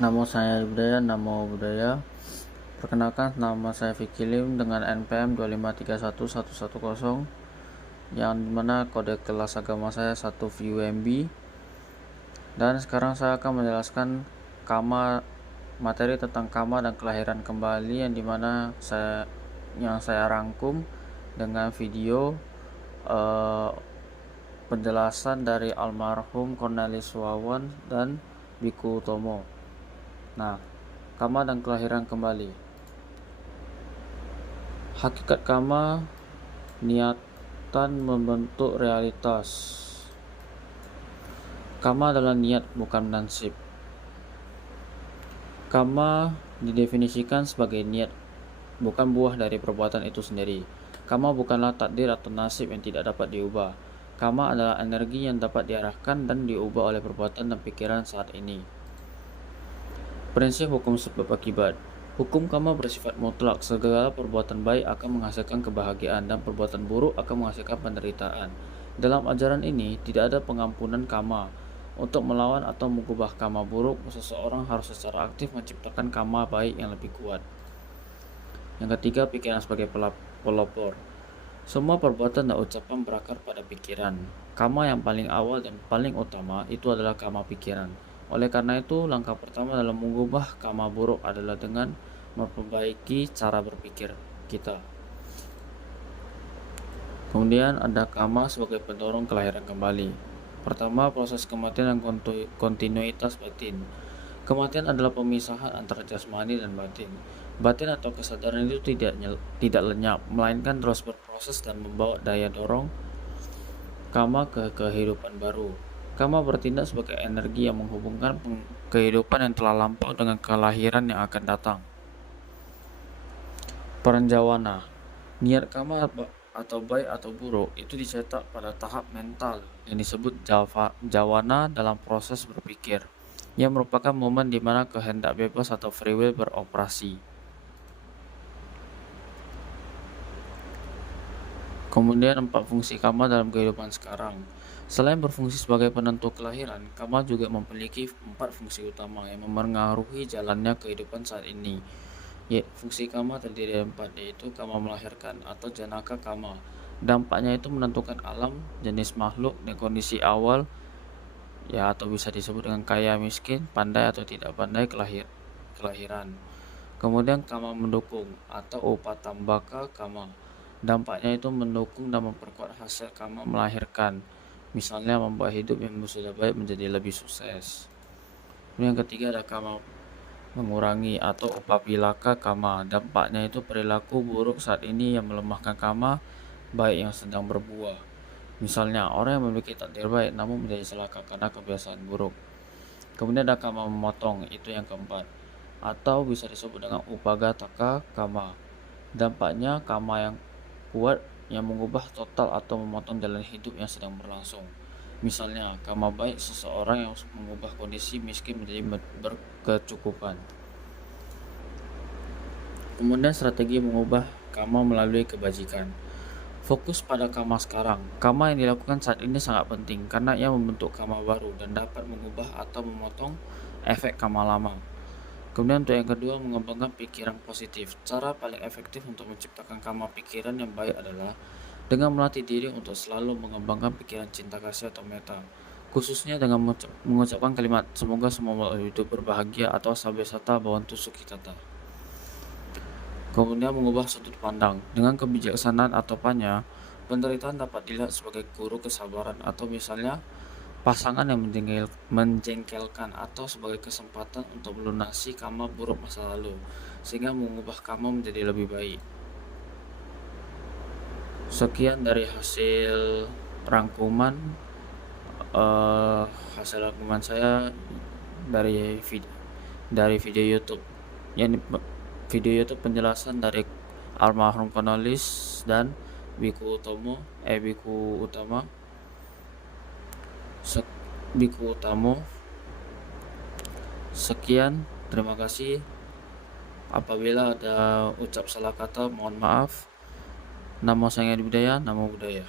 Namo saya budaya, namo budaya. Perkenalkan, nama saya Vicky Lim dengan NPM 2531110, yang dimana kode kelas agama saya 1VUMB. Dan sekarang saya akan menjelaskan materi tentang kama dan kelahiran kembali, yang dimana saya rangkum dengan video penjelasan dari almarhum Cornelis Wawan dan Biku Utomo. Nah, kama dan kelahiran kembali. Hakikat kama, niatan membentuk realitas. Kama adalah niat, bukan nasib. Kama didefinisikan sebagai niat, bukan buah dari perbuatan itu sendiri. Kama bukanlah takdir atau nasib yang tidak dapat diubah. Kama adalah energi yang dapat diarahkan dan diubah oleh perbuatan dan pikiran saat ini. Prinsip hukum sebab akibat. Hukum kama bersifat mutlak. Segala perbuatan baik akan menghasilkan kebahagiaan dan perbuatan buruk akan menghasilkan penderitaan. Dalam ajaran ini tidak ada pengampunan kama. Untuk melawan atau mengubah kama buruk, seseorang harus secara aktif menciptakan kama baik yang lebih kuat. Yang ketiga, pikiran sebagai pelopor. Semua perbuatan dan ucapan berakar pada pikiran. Kama yang paling awal dan paling utama itu adalah kama pikiran. Oleh karena itu, langkah pertama dalam mengubah kama buruk adalah dengan memperbaiki cara berpikir kita. Kemudian ada kama sebagai pendorong kelahiran kembali. Pertama, proses kematian dan kontinuitas batin. Kematian adalah pemisahan antara jasmani dan batin. Batin atau kesadaran itu tidak lenyap, melainkan terus berproses dan membawa daya dorong kama ke kehidupan baru. Kama bertindak sebagai energi yang menghubungkan kehidupan yang telah lampau dengan kelahiran yang akan datang. Perenjawana. Niat kama atau baik atau buruk itu dicetak pada tahap mental yang disebut jawana dalam proses berpikir, yang merupakan momen di mana kehendak bebas atau free will beroperasi. Kemudian 4 fungsi kama dalam kehidupan sekarang. Selain berfungsi sebagai penentu kelahiran, kama juga memiliki 4 fungsi utama yang memengaruhi jalannya kehidupan saat ini. Fungsi kama terdiri dari 4, yaitu kama melahirkan atau janaka kama. Dampaknya itu menentukan alam, jenis makhluk, dan kondisi awal, atau bisa disebut dengan kaya miskin, pandai atau tidak pandai kelahiran. Kemudian kama mendukung atau upatambaka kama. Dampaknya itu mendukung dan memperkuat hasil kama melahirkan, misalnya membuat hidup yang sudah baik menjadi lebih sukses. Yang ketiga ada kama mengurangi atau upapilaka kama. Dampaknya itu perilaku buruk saat ini yang melemahkan kama baik yang sedang berbuah. Misalnya orang yang memiliki takdir baik namun menjadi celaka karena kebiasaan buruk. Kemudian ada kama memotong, itu yang keempat, atau bisa disebut dengan upagataka kama. Dampaknya kama yang kuat yang mengubah total atau memotong jalan hidup yang sedang berlangsung. Misalnya, kama baik seseorang yang mengubah kondisi miskin menjadi berkecukupan. Kemudian strategi mengubah kama melalui kebajikan. Fokus pada kama sekarang. Kama yang dilakukan saat ini sangat penting karena ia membentuk kama baru dan dapat mengubah atau memotong efek kama lama. Kemudian untuk yang kedua, mengembangkan pikiran positif. Cara paling efektif untuk menciptakan kama pikiran yang baik adalah dengan melatih diri untuk selalu mengembangkan pikiran cinta kasih atau meta, khususnya dengan mengucapkan kalimat semoga semua hidup berbahagia atau sabesata bawantu sukitata. Kemudian mengubah sudut pandang. Dengan kebijaksanaan atau panya, penderitaan dapat dilihat sebagai guru kesabaran, atau misalnya pasangan yang menjengkelkan, atau sebagai kesempatan untuk melunasi kama buruk masa lalu, sehingga mengubah kama menjadi lebih baik. Sekian dari hasil rangkuman saya dari video YouTube. Video YouTube penjelasan dari almarhum Cornelis dan Biku Utamo. Sekian, terima kasih. Apabila ada ucap salah kata, mohon maaf. Namo Sangya Budaya, Namo Budaya.